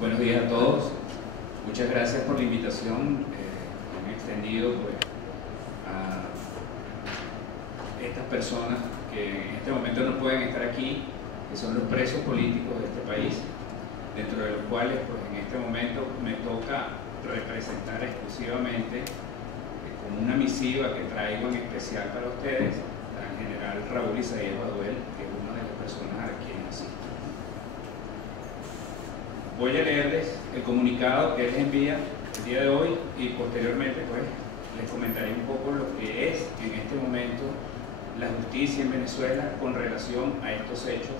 Buenos días a todos. Muchas gracias por la invitación que han extendido a estas personas que en este momento no pueden estar aquí, que son los presos políticos de este país, dentro de los cuales en este momento me toca representar exclusivamente con una misiva que traigo en especial para ustedes al general Raúl Isaías Baduel, que es una de las personas a quienes asisto. Voy a leerles el comunicado que les envía el día de hoy y posteriormente les comentaré un poco lo que es en este momento la justicia en Venezuela con relación a estos hechos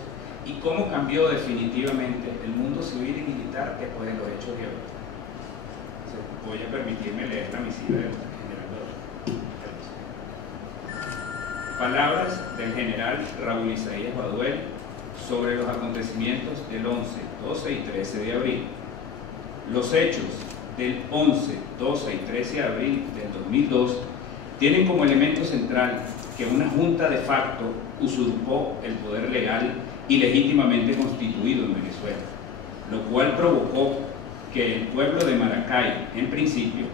y cómo cambió definitivamente el mundo civil y militar después de los hechos de hoy. Entonces, voy a permitirme leer la misiva del general Baduel. Palabras del general Raúl Isaías Baduel sobre los acontecimientos del 11, 12 y 13 de abril. Los hechos del 11, 12 y 13 de abril del 2002 tienen como elemento central que una junta de facto usurpó el poder legal y legítimamente constituido en Venezuela, lo cual provocó que el pueblo de Maracay, en principio,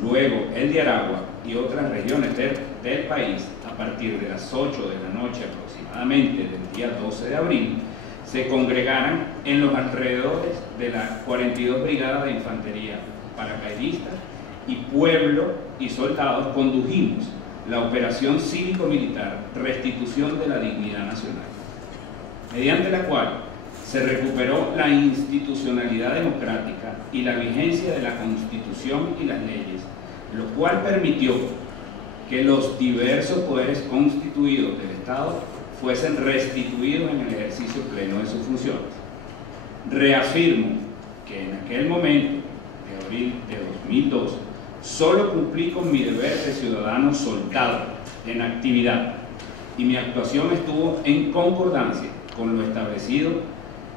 luego el de Aragua y otras regiones del país, a partir de las 8 de la noche aproximadamente del día 12 de abril, se congregaran en los alrededores de la 42 Brigada de Infantería Paracaidista y pueblo y soldados condujimos la operación cívico-militar Restitución de la Dignidad Nacional, mediante la cual se recuperó la institucionalidad democrática y la vigencia de la Constitución y las leyes, lo cual permitió que los diversos poderes constituidos del Estado fuesen restituidos en el ejercicio pleno de sus funciones. Reafirmo que en aquel momento, de abril de 2002, solo cumplí con mi deber de ciudadano soldado en actividad y mi actuación estuvo en concordancia con lo establecido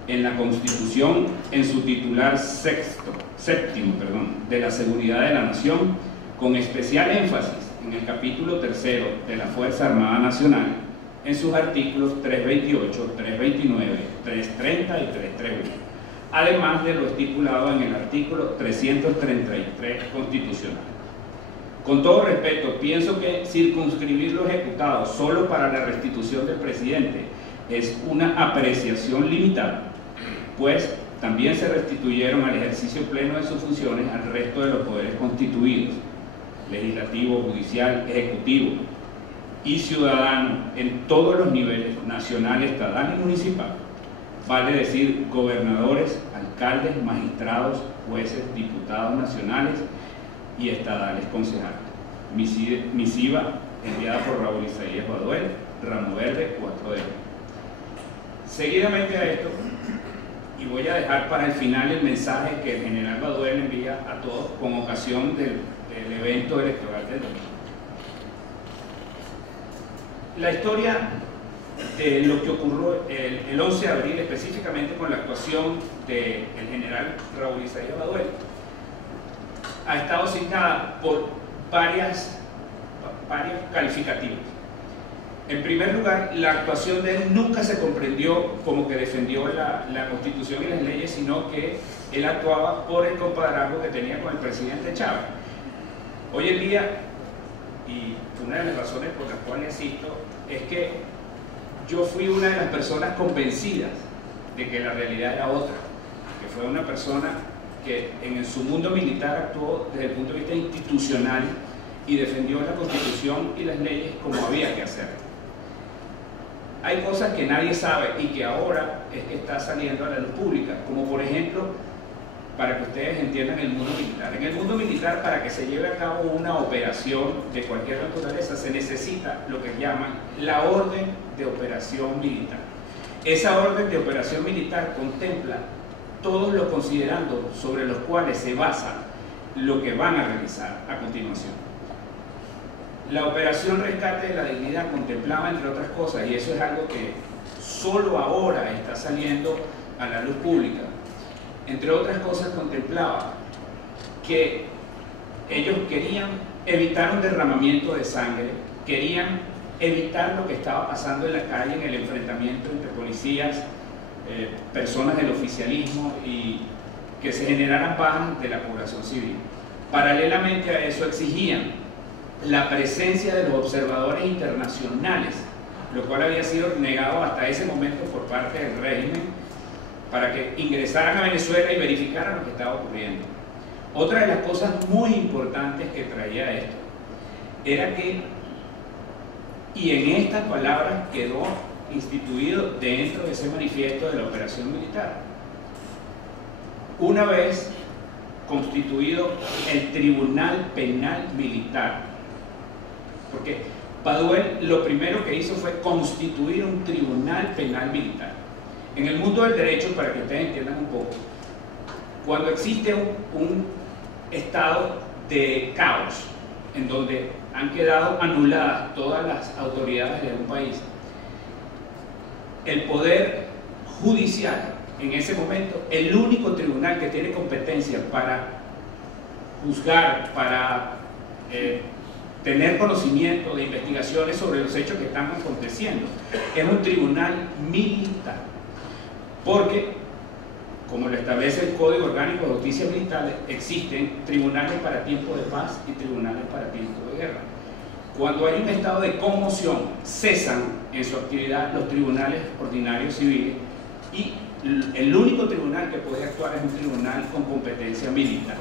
en la Constitución en su titular séptimo de la seguridad de la nación, con especial énfasis en el capítulo 3 de la Fuerza Armada Nacional, en sus artículos 328, 329, 330 y 331, además de lo estipulado en el artículo 333 constitucional. Con todo respeto, pienso que circunscribir lo ejecutado solo para la restitución del presidente es una apreciación limitada, pues también se restituyeron al ejercicio pleno de sus funciones al resto de los poderes constituidos, legislativo, judicial, ejecutivo y ciudadano en todos los niveles, nacional, estatal y municipal, vale decir gobernadores, alcaldes, magistrados, jueces, diputados nacionales y estadales concejales. Misiva enviada por Raúl Isaías Baduel, Ramo Verde, 4 de abril. Seguidamente a esto, y voy a dejar para el final el mensaje que el general Baduel envía a todos con ocasión del evento electoral del domingo. La historia de lo que ocurrió el 11 de abril, específicamente con la actuación del general Raúl Isaías Baduel, ha estado signada por varios calificativos. En primer lugar, la actuación de él nunca se comprendió como que defendió la Constitución y las leyes, sino que él actuaba por el compadrazgo que tenía con el presidente Chávez. Hoy en día, y una de las razones por las cuales asisto, es que yo fui una de las personas convencidas de que la realidad era otra, que fue una persona que en su mundo militar actuó desde el punto de vista institucional y defendió la Constitución y las leyes como había que hacerlo. Hay cosas que nadie sabe y que ahora es que está saliendo a la luz pública, como por ejemplo, para que ustedes entiendan el mundo militar. En el mundo militar, para que se lleve a cabo una operación de cualquier naturaleza, se necesita lo que llaman la orden de operación militar. Esa orden de operación militar contempla todos los considerandos sobre los cuales se basa lo que van a realizar a continuación. La operación Rescate de la Dignidad contemplaba, entre otras cosas, y eso es algo que solo ahora está saliendo a la luz pública, entre otras cosas contemplaba que ellos querían evitar un derramamiento de sangre, querían evitar lo que estaba pasando en la calle en el enfrentamiento entre policías, personas del oficialismo y que se generaran bajas de la población civil. Paralelamente a eso exigían la presencia de los observadores internacionales, lo cual había sido negado hasta ese momento por parte del régimen, para que ingresaran a Venezuela y verificaran lo que estaba ocurriendo. Otra de las cosas muy importantes que traía esto era que, y en estas palabras quedó instituido dentro de ese manifiesto de la operación militar, una vez constituido el Tribunal Penal Militar, porque Baduel lo primero que hizo fue constituir un Tribunal Penal Militar. En el mundo del derecho, para que ustedes entiendan un poco, cuando existe un estado de caos, en donde han quedado anuladas todas las autoridades de un país, el poder judicial, en ese momento, el único tribunal que tiene competencia para juzgar, para tener conocimiento de investigaciones sobre los hechos que están aconteciendo, es un tribunal militar. Porque, como lo establece el Código Orgánico de Justicia Militar, existen tribunales para tiempo de paz y tribunales para tiempo de guerra. Cuando hay un estado de conmoción, cesan en su actividad los tribunales ordinarios civiles y el único tribunal que puede actuar es un tribunal con competencia militar.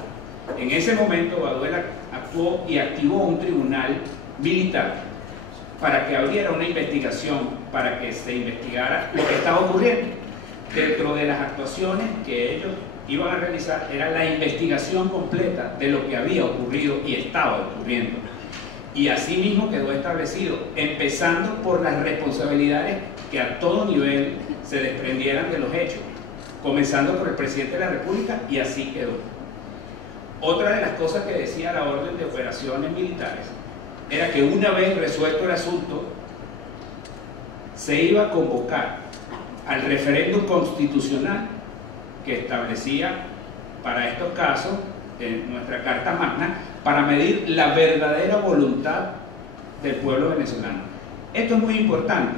En ese momento, Baduel actuó y activó un tribunal militar para que abriera una investigación, para que se investigara lo que estaba ocurriendo. Dentro de las actuaciones que ellos iban a realizar era la investigación completa de lo que había ocurrido y estaba ocurriendo. Y así mismo quedó establecido, empezando por las responsabilidades que a todo nivel se desprendieran de los hechos, comenzando por el presidente de la República, y así quedó. Otra de las cosas que decía la orden de operaciones militares era que una vez resuelto el asunto, se iba a convocar al referéndum constitucional que establecía para estos casos en nuestra Carta Magna, para medir la verdadera voluntad del pueblo venezolano. Esto es muy importante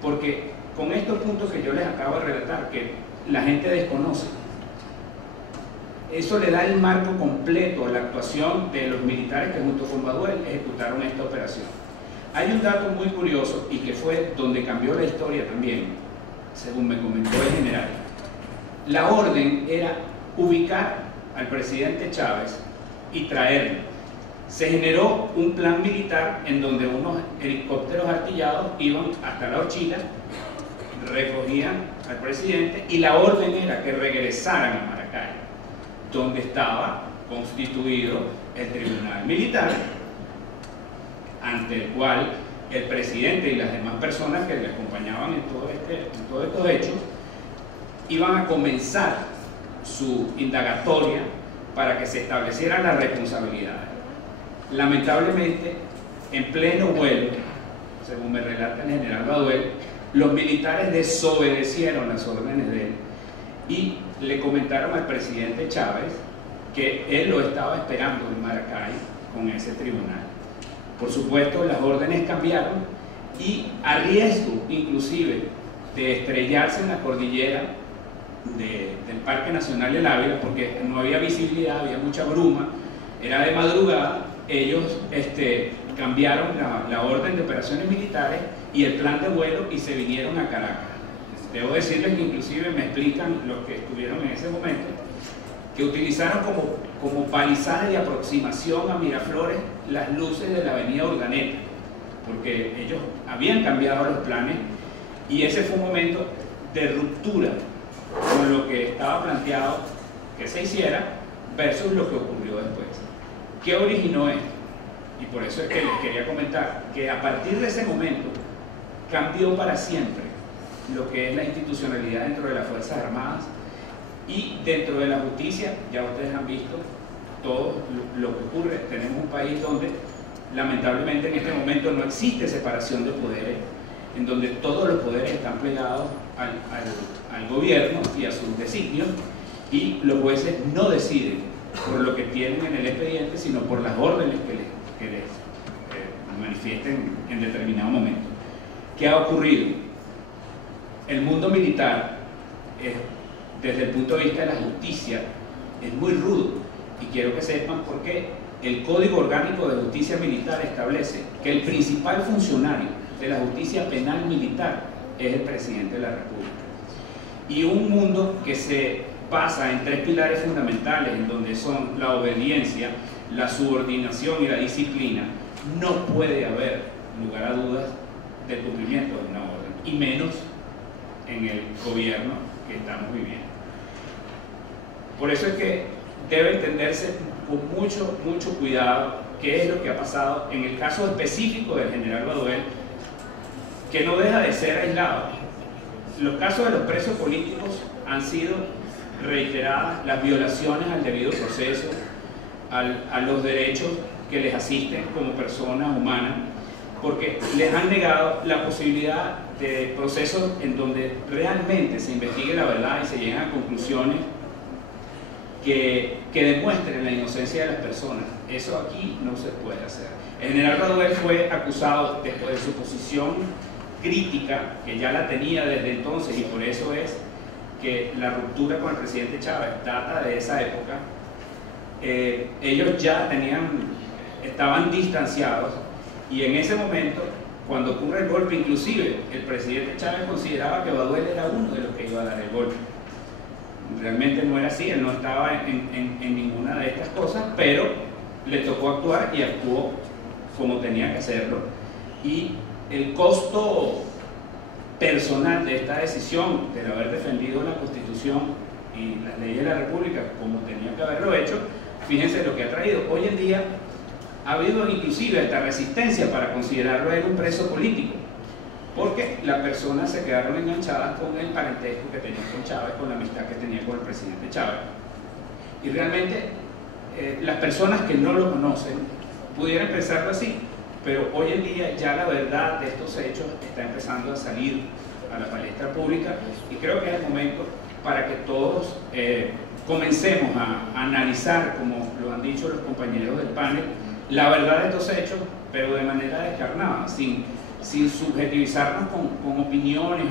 porque con estos puntos que yo les acabo de relatar, que la gente desconoce, eso le da el marco completo a la actuación de los militares que junto con Baduel ejecutaron esta operación. Hay un dato muy curioso y que fue donde cambió la historia también, según me comentó el general. La orden era ubicar al presidente Chávez y traerlo. Se generó un plan militar en donde unos helicópteros artillados iban hasta la Orchila, recogían al presidente y la orden era que regresaran a Maracay, donde estaba constituido el tribunal militar, ante el cual el presidente y las demás personas que le acompañaban en todos estos hechos iban a comenzar su indagatoria para que se establecieran las responsabilidades. Lamentablemente, en pleno vuelo, según me relata el general Baduel, los militares desobedecieron las órdenes de él y le comentaron al presidente Chávez que él lo estaba esperando en Maracay con ese tribunal. Por supuesto, las órdenes cambiaron y a riesgo inclusive de estrellarse en la cordillera del Parque Nacional del Ávila, porque no había visibilidad, había mucha bruma, era de madrugada, ellos cambiaron la orden de operaciones militares y el plan de vuelo y se vinieron a Caracas. Debo decirles que inclusive me explican los que estuvieron en ese momento, que utilizaron como palizaje de aproximación a Miraflores las luces de la avenida Urdaneta, porque ellos habían cambiado los planes y ese fue un momento de ruptura con lo que estaba planteado que se hiciera versus lo que ocurrió después. ¿Qué originó esto? Y por eso es que les quería comentar que a partir de ese momento cambió para siempre lo que es la institucionalidad dentro de las Fuerzas Armadas y dentro de la justicia. Ya ustedes han visto todo lo que ocurre. Tenemos un país donde lamentablemente en este momento no existe separación de poderes, en donde todos los poderes están plegados al gobierno y a sus designios, y los jueces no deciden por lo que tienen en el expediente, sino por las órdenes que les manifiesten en determinado momento. ¿Qué ha ocurrido? El mundo militar, desde el punto de vista de la justicia, es muy rudo. Y quiero que sepan por qué. El Código Orgánico de Justicia Militar establece que el principal funcionario de la justicia penal militar es el presidente de la República. Y un mundo que se basa en 3 pilares fundamentales, en donde son la obediencia, la subordinación y la disciplina, no puede haber lugar a dudas del cumplimiento de una orden, y menos en el gobierno que estamos viviendo. Por eso es que debe entenderse con mucho cuidado qué es lo que ha pasado en el caso específico del general Baduel, que no deja de ser aislado. Los casos de los presos políticos han sido reiteradas las violaciones al debido proceso, a los derechos que les asisten como personas humanas, porque les han negado la posibilidad de procesos en donde realmente se investigue la verdad y se lleguen a conclusiones que demuestren la inocencia de las personas. Eso aquí no se puede hacer. El general Baduel fue acusado después de su posición crítica, que ya la tenía desde entonces, y por eso es que la ruptura con el presidente Chávez data de esa época. Ellos ya estaban distanciados, y en ese momento, cuando ocurre el golpe, inclusive el presidente Chávez consideraba que Baduel era uno de los que iba a dar el golpe. Realmente no era así, él no estaba en ninguna de estas cosas, pero le tocó actuar y actuó como tenía que hacerlo. Y el costo personal de esta decisión, de haber defendido la Constitución y las leyes de la República como tenía que haberlo hecho, fíjense lo que ha traído. Hoy en día ha habido inclusive esta resistencia para considerarlo él un preso político, porque las personas se quedaron enganchadas con el parentesco que tenía con Chávez, con la amistad que tenía con el presidente Chávez. Y realmente las personas que no lo conocen pudieran pensarlo así, pero hoy en día ya la verdad de estos hechos está empezando a salir a la palestra pública, y creo que es el momento para que todos comencemos a analizar, como lo han dicho los compañeros del panel, la verdad de estos hechos, pero de manera descarnada, sin subjetivizarnos con opiniones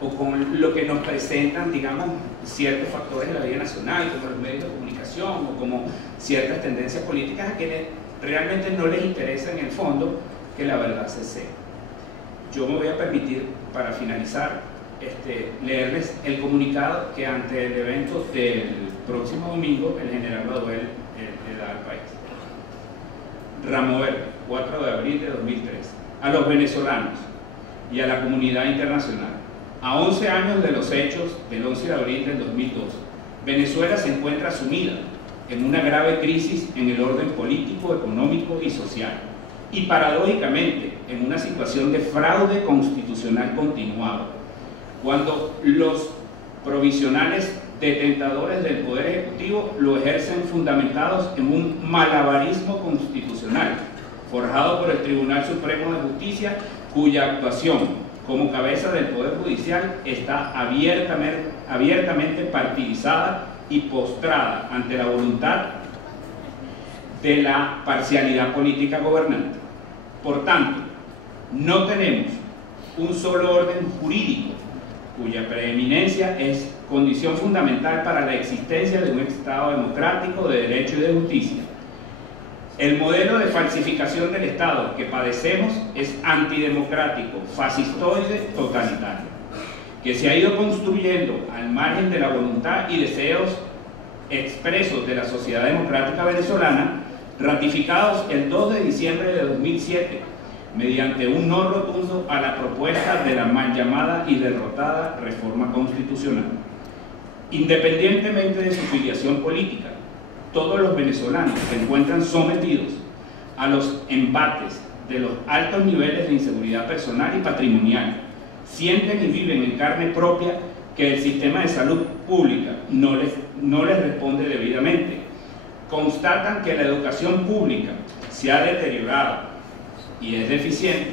o con lo que nos presentan, digamos, ciertos factores de la vida nacional, como los medios de comunicación o como ciertas tendencias políticas a quienes realmente no les interesa en el fondo que la verdad se sepa. Yo me voy a permitir, para finalizar, leerles el comunicado que ante el evento del próximo domingo el general Baduel le da al país. Ramover, 4 de abril de 2003. A los venezolanos y a la comunidad internacional, a 11 años de los hechos del 11 de abril del 2002, Venezuela se encuentra sumida en una grave crisis en el orden político, económico y social, y paradójicamente en una situación de fraude constitucional continuado, cuando los provisionales detentadores del Poder Ejecutivo lo ejercen fundamentados en un malabarismo constitucional forjado por el Tribunal Supremo de Justicia, cuya actuación como cabeza del Poder Judicial está abiertamente partidizada y postrada ante la voluntad de la parcialidad política gobernante. Por tanto, no tenemos un solo orden jurídico cuya preeminencia es condición fundamental para la existencia de un Estado democrático de derecho y de justicia. El modelo de falsificación del Estado que padecemos es antidemocrático, fascistoide, totalitario, que se ha ido construyendo al margen de la voluntad y deseos expresos de la sociedad democrática venezolana, ratificados el 2 de diciembre de 2007, mediante un no rotundo a la propuesta de la mal llamada y derrotada reforma constitucional. Independientemente de su filiación política, todos los venezolanos se encuentran sometidos a los embates de los altos niveles de inseguridad personal y patrimonial, sienten y viven en carne propia que el sistema de salud pública no les responde debidamente, constatan que la educación pública se ha deteriorado y es deficiente,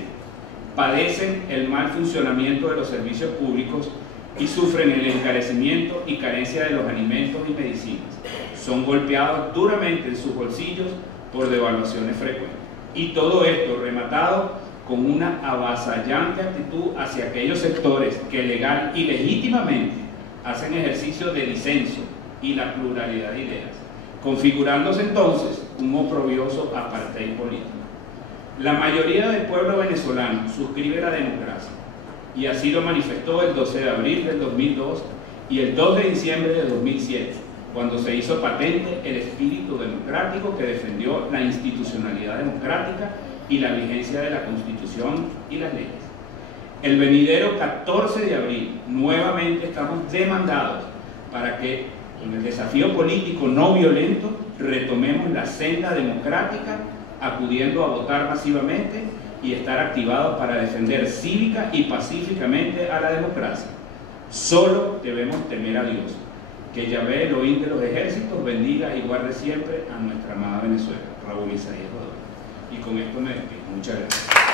padecen el mal funcionamiento de los servicios públicos y sufren el encarecimiento y carencia de los alimentos y medicinas. Son golpeados duramente en sus bolsillos por devaluaciones frecuentes. Y todo esto rematado con una avasallante actitud hacia aquellos sectores que legal y legítimamente hacen ejercicio de disenso, y la pluralidad de ideas, configurándose entonces un oprobioso apartheid político. La mayoría del pueblo venezolano suscribe la democracia, y así lo manifestó el 12 de abril del 2002 y el 2 de diciembre de 2007, cuando se hizo patente el espíritu democrático que defendió la institucionalidad democrática y la vigencia de la Constitución y las leyes. El venidero 14 de abril, nuevamente estamos demandados para que, con el desafío político no violento, retomemos la senda democrática, acudiendo a votar masivamente y estar activados para defender cívica y pacíficamente a la democracia. Solo debemos temer a Dios. Que Yahvé, Elohim de los ejércitos, bendiga y guarde siempre a nuestra amada Venezuela. Raúl Isaías Godoy. Y con esto me despido. Muchas gracias.